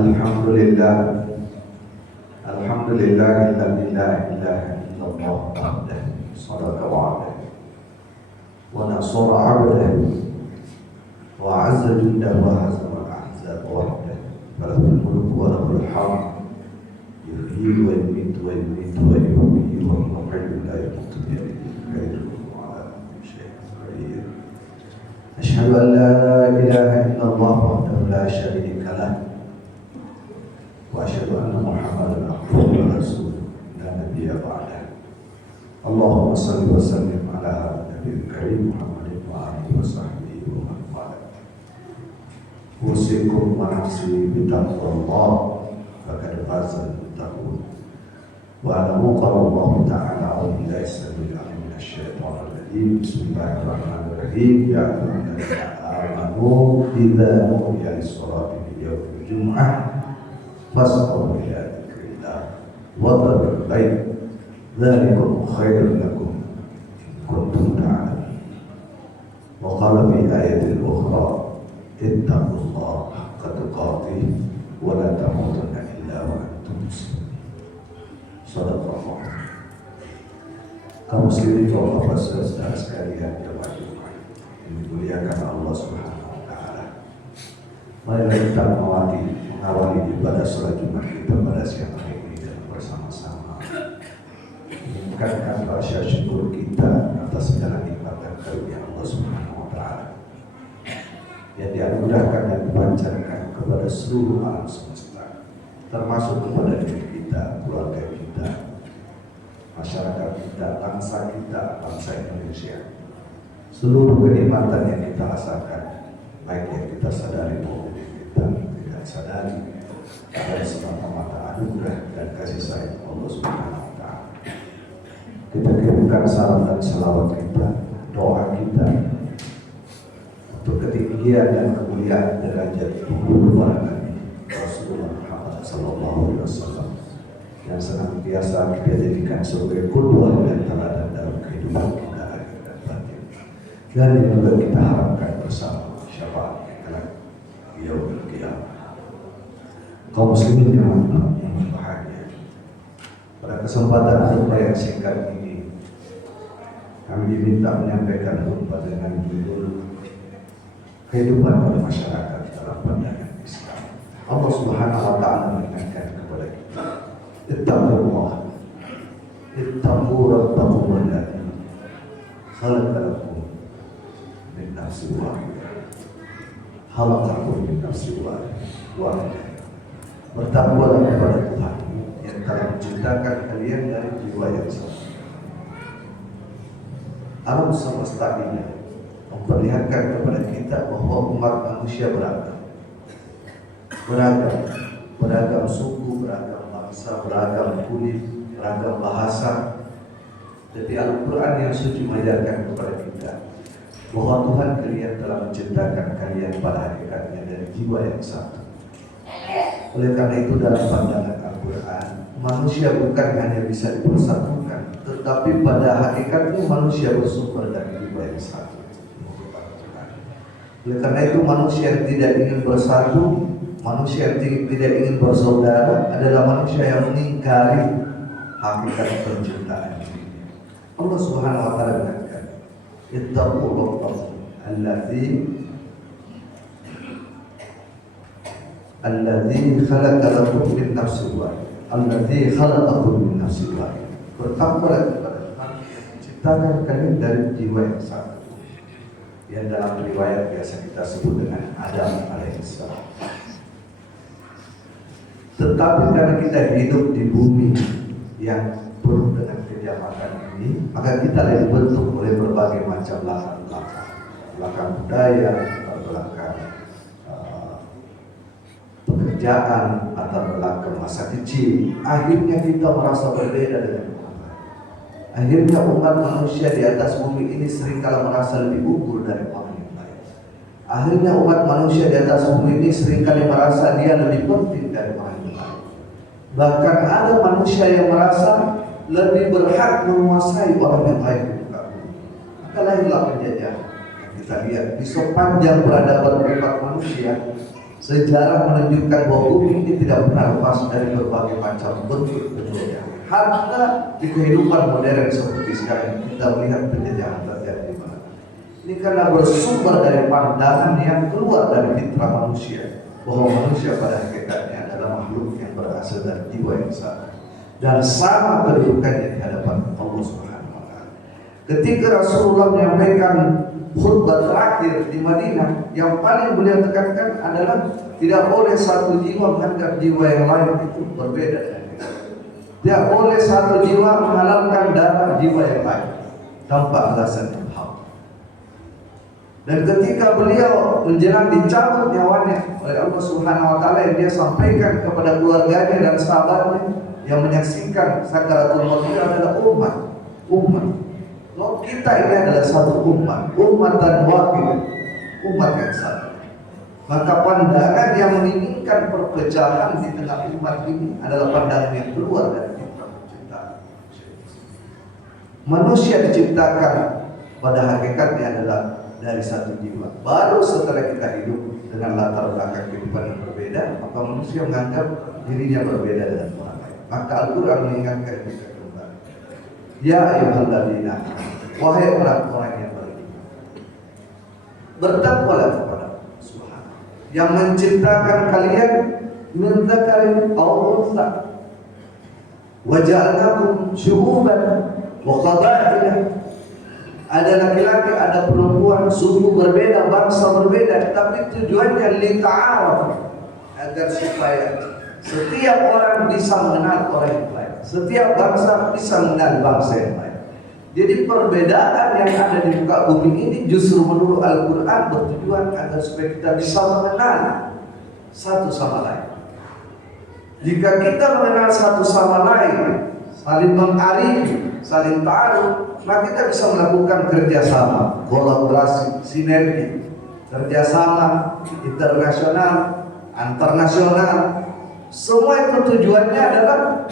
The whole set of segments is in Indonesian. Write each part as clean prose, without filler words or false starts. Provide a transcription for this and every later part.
Alhamdulillah, alhamdulillahilladzi la ilaha illallah wahdahu shadaqa wa'adahu wa nasara 'abdahu wa 'azza jundahu wa hazama al-ahzaba wahdahu falahul mulku wa lahul hamd yuhyi wa yumiitu wa yumiitu wa yuhyi wa huwa hayyun la yamutu bi yadihi al-khayru wa 'ala kulli shay'in qadir. Asyhadu an la ilaha illallah wahdahu la syarika lahu wa asyhadu anna Muhammadan abduhu wa rasuluhu la nabiyya ba'dahu. Allahumma shalli wa sallim ala nabiyil karim Muhammadin wa alihi wa sahbihi wa man walah. Usikum wa nafsi bi taqwallah faqad faza al-muttaqun. Wa alamu qala Allah ta'ala a'udzu billahi as-sami'il 'alim minasy syaithanir rajim. Bismillahirrahmanirrahim. Ya ayyuhalladzina amanu idza nudiya lis-shalati min yaumil jumu'ah fas'au ila dzikrillah wa dharul bait dzalikum khairun lakum in kuntum ta'lamun. Wa qala fi ayatin ukhra ittaqullaha haqqa tuqatih wa la tamutunna illa wa antum muslimun. Shadaqallah. Kaum muslimin wa saudara sekalian yang dimuliakan Allah Subhanahu wa taala. Marilah kita mengawali ibadah salat Jumat kita pada siang hari ini dan bersama-sama meningkatkan rasa syukur kita atas segala nikmat dan karunia Allah Subhanahu wa taala yang dianugerahkan dan dipancarkan kepada seluruh alam semesta, termasuk kepada diri kita, keluarga kita, masyarakat kita, bangsa Indonesia. Seluruh kenikmatan yang kita rasakan, baik yang kita sadari maupun yang kita tidak sadari, adalah semata-mata anugerah dan kasih sayang Allah Subhanahu wa taala. Kita kirimkan salam dan salawat kita, doa kita untuk ketinggian dan kemuliaan derajat para Nabi Rasulullah Muhammad sallallahu alaihi wasallam yang senantiasa kita jadikan sebagai qudwah dan teladan dalam kehidupan kita lahir dan batin. Dan juga kita harapkan bersama syafaat kelak yaumil qiyamah. Kaum muslimin yang berbahagia, pada kesempatan khutbah yang singkat ini kami diminta menyampaikan khutbah dengan judul kehidupan bermasyarakat dalam pandangan Islam. Allah Subhanahu wa taala mengingatkan kepada kita, ittaqullah, ittaqu rabbakum alladzi khalaqakum min nafsin wahidah. Khalaqakum min nafsin wahidah. Bertakwalah kepada Tuhan yang telah menciptakan kalian dari jiwa yang sama. Alam semesta ini memperlihatkan kepada kita bahwa umat manusia beragam suku, beragam bangsa, beragam kulit, beragam bahasa. Jadi Al-Quran yang suci mengajarkan kepada kita bahwa Tuhan kalian telah menciptakan kalian pada hakikatnya dari jiwa yang satu. Oleh karena itu dalam pandangan Al-Quran, manusia bukan hanya bisa dipersatukan, tetapi pada hakikatnya manusia bersumber dari jiwa yang satu. Oleh karena itu manusia yang tidak ingin bersatu, manusia yang tidak ingin bersaudara adalah manusia yang mengingkari hakikat penciptaan ini. Allah Subhanahu wa taala mengatakan, ittaqu rabbakum alladzi khalaqakum min nafsin wahidah. Bertakwalah kepada Tuhan yang menciptakan kalian dari jiwa yang satu, yang dalam riwayat biasa kita sebut dengan Adam alaihissalam. Tetapi karena kita hidup di bumi yang penuh dengan kejahatan ini, maka kita dibentuk oleh berbagai macam belakang budaya, belakang pekerjaan, atau belakang masa kecil. Akhirnya kita merasa berbeda dengan umat. Akhirnya umat manusia di atas bumi ini seringkali merasa lebih unggul dari orang yang lain. Akhirnya umat manusia di atas bumi ini seringkali merasa dia lebih penting dari orang yang lain. Bahkan ada manusia yang merasa lebih berhak menguasai orang yang lain di muka bumi. Maka lahirlah penjajahan. Kita lihat di sepanjang peradaban umat manusia, Sejarah menunjukkan bahwa bumi ini tidak pernah lepas dari berbagai macam bentuk penjajah. Hatta di kehidupan modern seperti sekarang kita melihat penjajahan terjadi di mana. Ini karena bersumber dari pandangan yang keluar dari fitrah manusia, bahwa manusia pada hakikatnya adalah makhluk yang berasal dari jiwa yang sama dan sama kedudukannya di hadapan Allah Subhanahu wa taala. Ketika Rasulullah menyampaikan khutbah terakhir di Madinah, yang paling beliau tekankan adalah tidak boleh satu jiwa menganggap jiwa yang lain itu berbeda dengan kita. Tidak boleh satu jiwa menghalalkan darah jiwa yang lain tanpa alasan yang hak. Dan ketika beliau menjelang dicabut nyawanya oleh Allah Subhanahu wa taala, yang dia sampaikan kepada keluarganya dan sahabatnya yang menyaksikan sakaratul maut itu adalah umat. Loh, kita ini adalah satu umat dan wakil, umat yang satu. Maka pandangan yang menginginkan perpecahan di tengah umat ini adalah pandangan yang keluar dari fitrah penciptaan. Manusia diciptakan pada hakikatnya adalah dari satu jiwa. Baru setelah kita hidup dengan latar belakang kehidupan yang berbeda, maka manusia menganggap dirinya berbeda dengan orang lain. Maka Al-Quran mengingatkan kita kembali. Ya ayyuhalladzina, wahai orang-orang yang beriman, bertakwalah kepada Allah Subhanahu yang menciptakan kalian min dzakarin aw untha wa ja'alnakum syu'uban wa qaba'ila. Ada laki-laki, ada perempuan, suku berbeda, bangsa berbeda, tapi tujuannya lita'aruf, agar supaya setiap orang bisa mengenal orang yang lain, setiap bangsa bisa mengenal bangsa yang lain. Jadi perbedaan yang ada di muka bumi ini justru menurut Al-Quran bertujuan agar supaya kita bisa mengenal satu sama lain. Jika kita mengenal satu sama lain, saling mengarifi, saling ta'aruf, maka kita bisa melakukan kerjasama, kolaborasi, sinergi, kerjasama internasional, internasional. Semua itu tujuannya adalah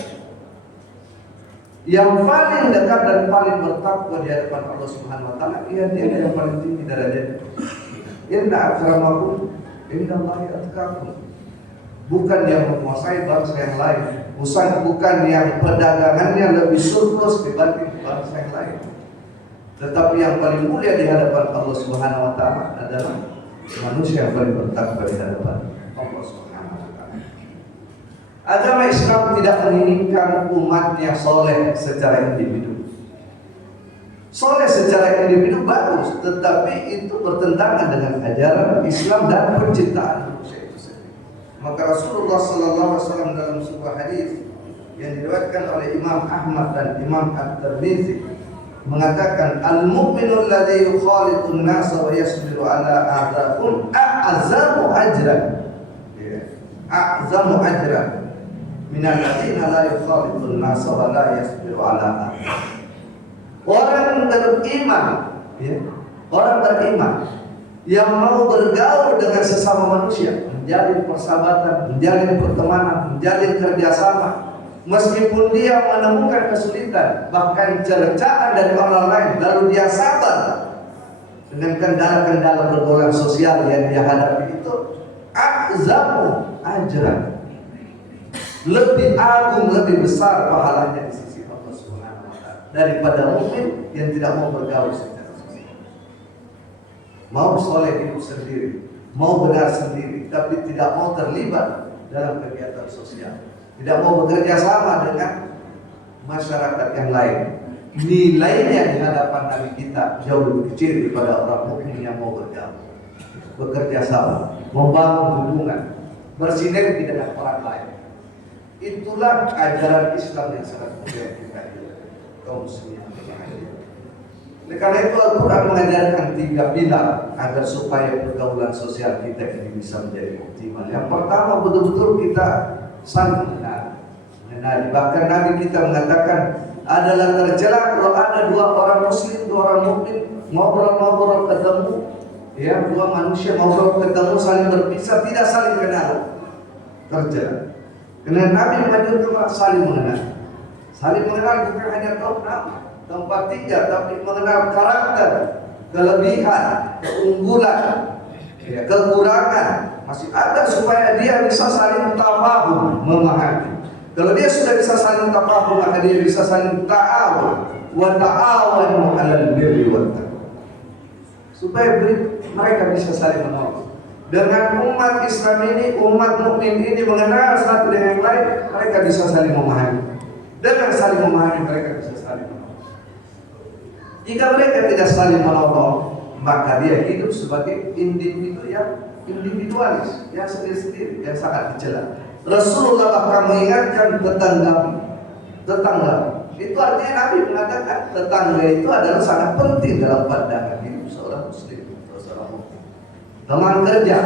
yang paling dekat dan paling bertakwa di hadapan Allah Subhanahu wa taala. Dia yang paling tinggi derajatnya. Inna akramakum indallahi atqakum. Bukan yang menguasai bangsa yang lain, bukan yang perdagangannya lebih surplus dibanding bangsa yang lain, tetapi yang paling mulia di hadapan Allah Subhanahu wa taala adalah manusia yang paling bertakwa di hadapan Allah Subhanahu wa taala. Agama Islam tidak menginginkan umatnya soleh secara individu. Soleh secara individu bagus, tetapi itu bertentangan dengan ajaran Islam dan penciptaan manusia. Maka Rasulullah sallallahu alaihi wasallam dalam sebuah hadis yang diriwayatkan oleh Imam Ahmad dan Imam At-Tirmidzi mengatakan, al-mu'minu alladhi yukhaliqu an-nasa wa yasbiru ala a'da'ihim a'zamu ajran. A'zamu ajran min alladziina la yukhaliqu an-nasa wa la yasbiru ala a'da'ihim. Orang beriman, orang beriman yang mau bergaul dengan sesama manusia, menjalin persahabatan, menjalin pertemanan, menjalin kerjasama, meskipun dia menemukan kesulitan, bahkan cercaan dari orang lain, lalu dia sabar dengan kendala-kendala pergaulan sosial yang dia hadapi itu, a'zamu ajran, lebih agung, lebih besar pahalanya di sisi Allah Subhanahu wa taala daripada mukmin yang tidak mau bergaul secara sosial. Mau soleh hidup sendiri, mau benar sendiri, tapi tidak mau terlibat dalam kegiatan sosial, tidak mau bekerja sama dengan masyarakat yang lain. Nilainya di hadapan Nabi kita jauh lebih kecil daripada orang mukmin yang mau bergaul, bekerja sama, membangun hubungan, bersinergi dengan orang lain. Itulah ajaran Islam yang sangat mulia kita kaum muslimin. Karena itu Al-Quran mengajarkan 3 pilar agar supaya pergaulan sosial kita ini bisa menjadi optimal. Yang pertama, betul-betul kita saling mengenali. Bahkan Nabi kita mengatakan adalah tercela kalau ada 2 orang muslim, 2 orang mukmin ngobrol-ngobrol ketemu, ya, 2 manusia ngobrol ketemu saling berpisah tidak saling kenal, tercela. Karena Nabi mengajarkan saling mengenal. Saling mengenal bukan hanya tahu nama, tempat tinggal, tapi mengenal karakter, kelebihan, keunggulan, kekurangan, masih ada supaya dia bisa saling tafahum, memahami. Kalau dia sudah bisa saling tafahum, maka dia bisa saling ta'awun wa ta'awanu 'alal birri wat taqwa. Supaya mereka bisa saling menolong. Dengan umat Islam ini, umat mukmin ini mengenal satu dengan yang lain, mereka bisa saling memahami. Dengan saling memahami, mereka bisa saling menolong. Jika mereka tidak saling menolong, maka dia hidup sebagai individu yang individualis, yang sendiri-sendiri, yang sangat dicela. Rasulullah bahkan mengingatkan tetangga. Itu artinya Nabi mengatakan tetangga itu adalah sangat penting dalam pandangan hidup seorang muslim atau seorang mukmin. Teman kerja,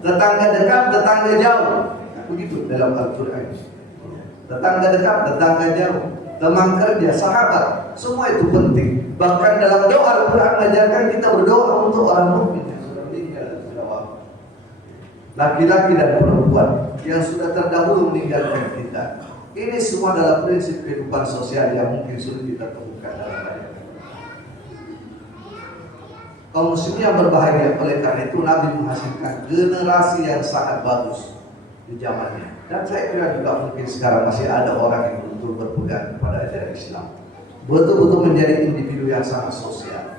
tetangga dekat, tetangga jauh. Begitu dalam Al-Quran. Tetangga dekat, tetangga jauh. Teman kerja, sahabat, semua itu penting. Bahkan dalam doa Al-Quran mengajarkan kita berdoa untuk orang mukmin yang sudah meninggal dan sudah wafat. Laki-laki dan perempuan yang sudah terdahulu meninggalkan kita. Ini semua adalah prinsip kehidupan sosial yang mungkin sulit kita temukan dalam banyak. Kaum muslimin yang berbahagia, oleh karena itu Nabi menghasilkan generasi yang sangat bagus di zamannya. Dan saya kira juga mungkin sekarang masih ada orang yang betul berpegang kepada ajaran Islam, betul-betul menjadi individu yang sangat sosial,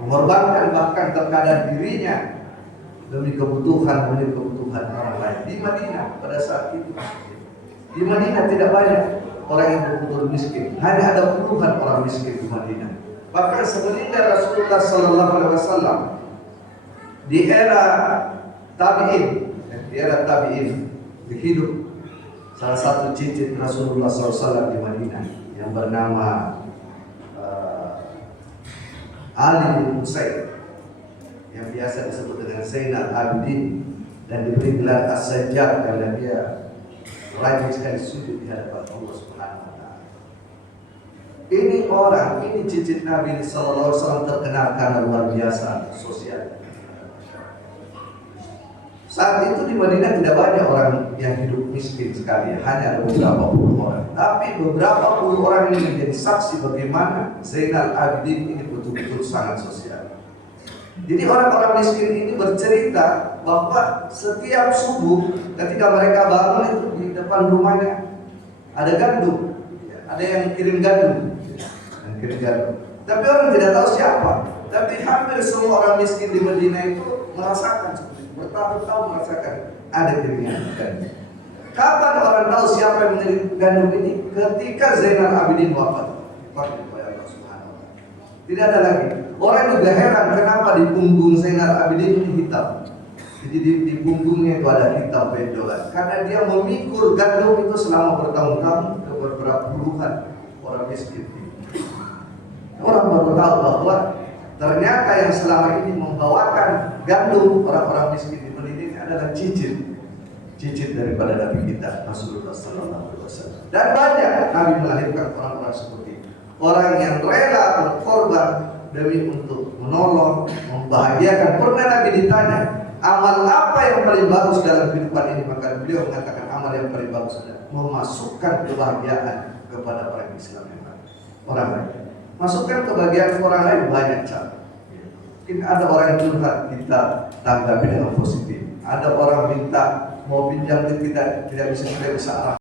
mengorbankan bahkan terkadang dirinya demi kebutuhan orang lain. Di Madinah pada saat itu, di Madinah tidak banyak orang yang betul-betul miskin, hanya ada puluhan orang miskin di Madinah. Bahkan semenjak Rasulullah Sallallahu Alaihi Wasallam di era tabiin hidup salah satu cicit Rasulullah SAW di Madinah yang bernama Ali bin Husain, yang biasa disebut dengan Zainal Abidin, dan diberi gelar As-Sajjad karena dia rajin sekali sujud di hadapan Allah Subhanahu wa taala. Ini cicit Nabi sallallahu alaihi wasallam terkenal karena luar biasa sosial. Saat itu di Madinah tidak banyak orang yang hidup miskin sekali, hanya ada beberapa puluh orang. Tapi beberapa puluh orang ini menjadi saksi bagaimana Zainal Abidin ini betul-betul sangat sosial. Jadi orang-orang miskin ini bercerita bahwa setiap subuh ketika mereka bangun itu di depan rumahnya ada gandum, ada yang kirim gandum, Tapi orang tidak tahu siapa. Tapi hampir semua orang miskin di Madinah itu merasakan, bertahun-tahun merasakan ada kirimnya gandum. Kapan orang tahu siapa yang mengirim gandum ini? Ketika Zainal Abidin wafat. Tidak ada lagi. Orang juga heran kenapa di punggung Zainal Abidin ini hitam. Jadi di punggungnya itu ada hitam benjolan. Karena dia memikul gandum itu selama bertahun-tahun ke beberapa puluhan orang miskin. Orang baru tahu bahwa ternyata yang selama ini membawakan gandum orang-orang miskin di Madinah ini adalah cicit daripada Nabi kita Rasulullah Sallallahu Alaihi Wasallam. Dan banyak Nabi melahirkan orang-orang seperti itu. Orang yang rela berkorban demi untuk menolong, membahagiakan. Pernah Nabi ditanya, amal apa yang paling bagus dalam kehidupan ini? Maka beliau mengatakan amal yang paling bagus adalah memasukkan kebahagiaan kepada orang Islam yang lain. Orang lain. Masukkan kebahagiaan orang lain banyak cara. Mungkin ada orang yang curhat, kita tanggapi dengan positif. Ada orang minta mau pinjam duit, kita tidak bisa arah.